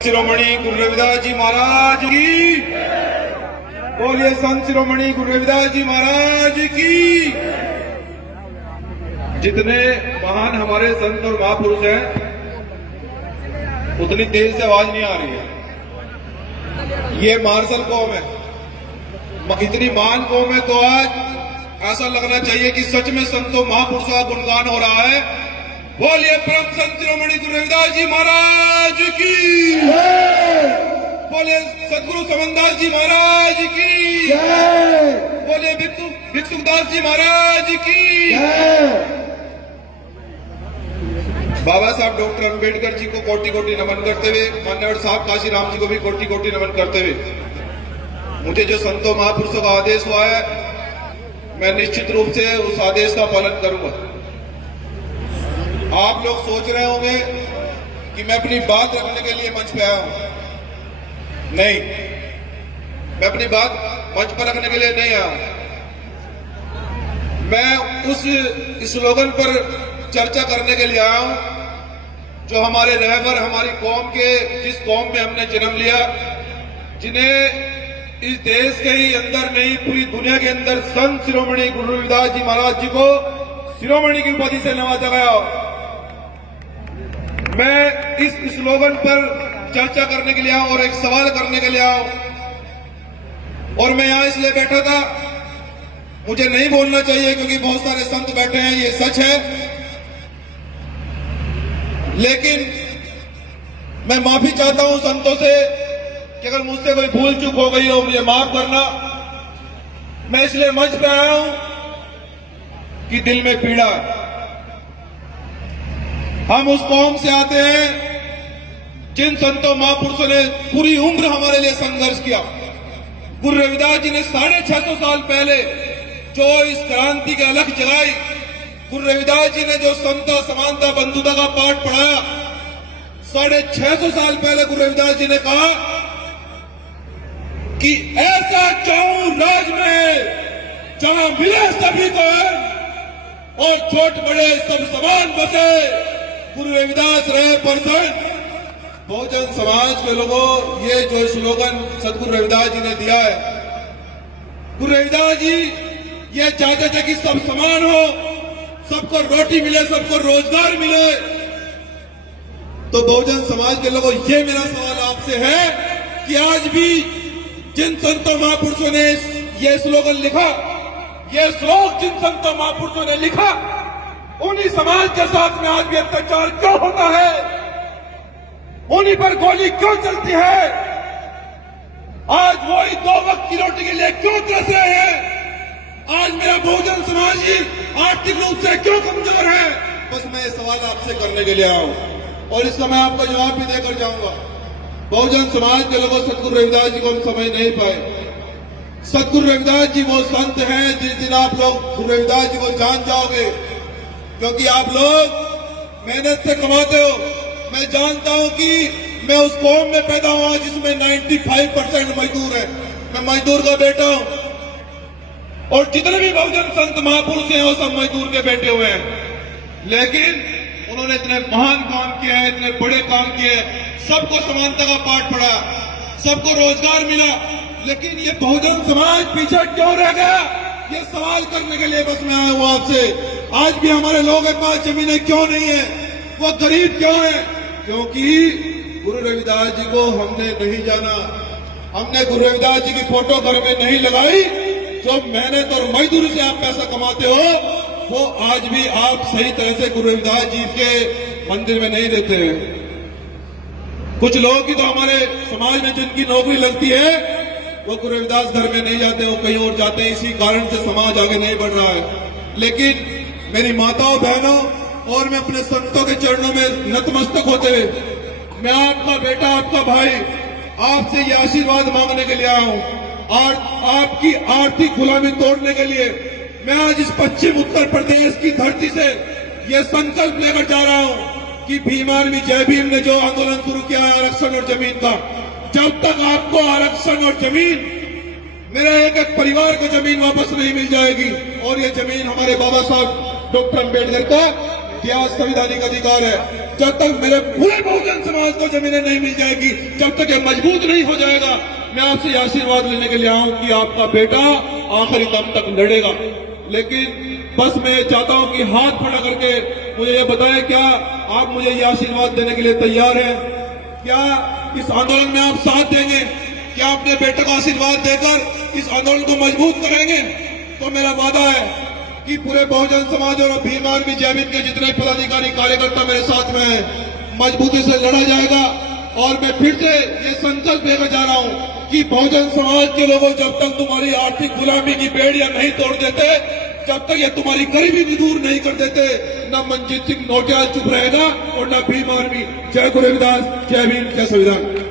शिरोमणि गुरु रविदास जी महाराज की बोलिए। संत शिरोमणि गुरु रविदास जी महाराज की। जितने महान हमारे संत और महापुरुष हैं उतनी तेज से आवाज नहीं आ रही है। ये मार्शल कौम है, इतनी महान कौम है, तो आज ऐसा लगना चाहिए कि सच में संतों महापुरुषों का गुणगान हो रहा है। बोलिए परम संत शिरोमणि गुरु रविदास जी महाराज की। बोलिए सदगुरु समनदास जी महाराज की। बोलिए भिक्षुकदास जी महाराज की। बाबा साहब डॉक्टर अंबेडकर जी को कोटि कोटि नमन करते हुए, मान्यवर साहब काशीराम जी को भी कोटि कोटि नमन करते हुए, मुझे जो संतों महापुरुषों का आदेश हुआ है, मैं निश्चित रूप से उस आदेश का पालन करूंगा। आप लोग सोच रहे होंगे कि मैं अपनी बात रखने के लिए मंच पे आया हूं। नहीं, मैं अपनी बात मंच पर रखने के लिए नहीं आया हूं। मैं उस स्लोगन पर चर्चा करने के लिए आया हूं जो हमारे रहबर, हमारी कौम के, जिस कौम में हमने जन्म लिया, जिन्हें इस देश के ही अंदर नहीं पूरी दुनिया के अंदर संत शिरोमणि गुरु रविदास जी महाराज जी को शिरोमणि की उपाधि से नवाजा गया। मैं इस स्लोगन पर चर्चा करने के लिए आया और एक सवाल करने के लिए आया, और मैं यहां इसलिए बैठा था, मुझे नहीं बोलना चाहिए क्योंकि बहुत सारे संत बैठे हैं, ये सच है, लेकिन मैं माफी चाहता हूं संतों से कि अगर मुझसे कोई भूल चूक हो गई हो मुझे माफ करना। मैं इसलिए मंच पे आया हूं कि दिल में पीड़ा है। हम उस कौम से आते हैं जिन संतों महापुरुषों ने पूरी उम्र हमारे लिए संघर्ष किया। गुरु रविदास जी ने 650 साल पहले जो इस क्रांति की अलख जगाई, गुरु रविदास जी ने जो समता समानता बंधुता का पाठ पढ़ाया, 650 साल पहले गुरु रविदास जी ने कहा कि ऐसा चाहूं राज में जहां मिले सभी को और छोट बड़े सब समान बसे, गुरु रविदास रहे परसेंट। बहुजन समाज के लोगों, ये जो स्लोगन सदगुरु रविदास जी ने दिया है, गुरु रविदास जी ये चाहते थे कि सब समान हो, सबको रोटी मिले, सबको रोजगार मिले। तो बहुजन समाज के लोगों, ये मेरा सवाल आपसे है कि आज भी जिन संतों महापुरुषों ने ये स्लोगन लिखा, ये श्लोक जिन संतों महापुरुषों ने लिखा, उन्हीं समाज के साथ में आज भी अत्याचार क्यों होता है? उन्हीं पर गोली क्यों चलती है? आज वही 2 वक्त की रोटी के लिए क्यों तरस रहे हैं? आज मेरा बहुजन समाज ही आर्थिक रूप से क्यों कमजोर है? बस मैं ये सवाल आपसे करने के लिए आया हूं और इसका मैं आपको जवाब भी देकर जाऊंगा। बहुजन समाज के लोगों, सदगुरु रविदास जी को हम समझ नहीं पाए। सदगुरु रविदास जी वो संत हैं जिस दिन आप लोग गुरु रविदास जी को जान जाओगे, क्योंकि आप लोग मेहनत से कमाते हो। मैं जानता हूं कि मैं उस कौम में पैदा हुआ जिसमें 95% मजदूर है। मैं मजदूर का बेटा हूं और जितने भी बहुजन संत महापुरुष हैं वो सब मजदूर के बेटे हुए हैं, लेकिन उन्होंने इतने महान काम किए हैं, इतने बड़े काम किए, सबको समानता का पाठ पढ़ा, सबको रोजगार मिला, लेकिन ये बहुजन समाज पीछे क्यों रह गया? ये सवाल करने के लिए बस मैं आया हूं आपसे। आज भी हमारे लोगों के पास जमीनें क्यों नहीं है? वो गरीब क्यों है? क्योंकि गुरु रविदास जी को हमने नहीं जाना। हमने गुरु रविदास जी की फोटो घर में नहीं लगाई। जो मेहनत और मजदूरी से आप पैसा कमाते हो, वो आज भी आप सही तरह से गुरु रविदास जी के मंदिर में नहीं देते हैं। कुछ लोग की तो हमारे समाज में जिनकी नौकरी लगती है वो गुरु रविदास घर में नहीं जाते, वो कहीं और जाते हैं। इसी कारण से समाज आगे नहीं बढ़ रहा है। लेकिन मेरी माताओं बहनों, और मैं अपने संतों के चरणों में नतमस्तक होते हुए, मैं आपका बेटा, आपका भाई, आपसे ये आशीर्वाद मांगने के लिए आया हूं और आपकी आर्थिक गुलामी तोड़ने के लिए मैं आज इस पश्चिम उत्तर प्रदेश की धरती से ये संकल्प लेकर जा रहा हूं कि भीम आर्मी जय भीम ने जो आंदोलन शुरू किया है आरक्षण और जमीन का, जब तक आपको आरक्षण और जमीन, मेरे एक एक परिवार को जमीन वापस नहीं मिल जाएगी, और ये जमीन हमारे बाबा साहब डॉक्टर अंबेडकर का दिया संवैधानिक अधिकार है, जब तक मेरे पूरे बहुजन समाज को जमीनें नहीं मिल जाएगी, जब तक ये मजबूत नहीं हो जाएगा, मैं आपसे आशीर्वाद लेने के लिए आऊं कि आपका बेटा आखिरी दम तक लड़ेगा। लेकिन बस मैं चाहता हूं कि हाथ खड़ा करके मुझे ये बताएं, क्या आप मुझे ये आशीर्वाद देने के लिए तैयार हैं? क्या इस आंदोलन में आप साथ देंगे? क्या अपने बेटे को आशीर्वाद देकर इस आंदोलन को मजबूत करेंगे? तो मेरा वादा है कि पूरे बहुजन समाज और भीम आर्मी जैविन के जितने पदाधिकारी कार्यकर्ता मेरे साथ में हैं, मजबूती से लड़ा जाएगा। और मैं फिर से ये संकल्प लेकर जा रहा हूं कि बहुजन समाज के लोगों, जब तक तुम्हारी आर्थिक गुलामी की बेड़ियां नहीं तोड़ देते, जब तक ये तुम्हारी गरीबी भी दूर नहीं कर देते, न मनजीत सिंह नौटियाल चुप रहेगा और न भीम आर्मी। जय गुरु रविदास, जय भीम, जय संविधान।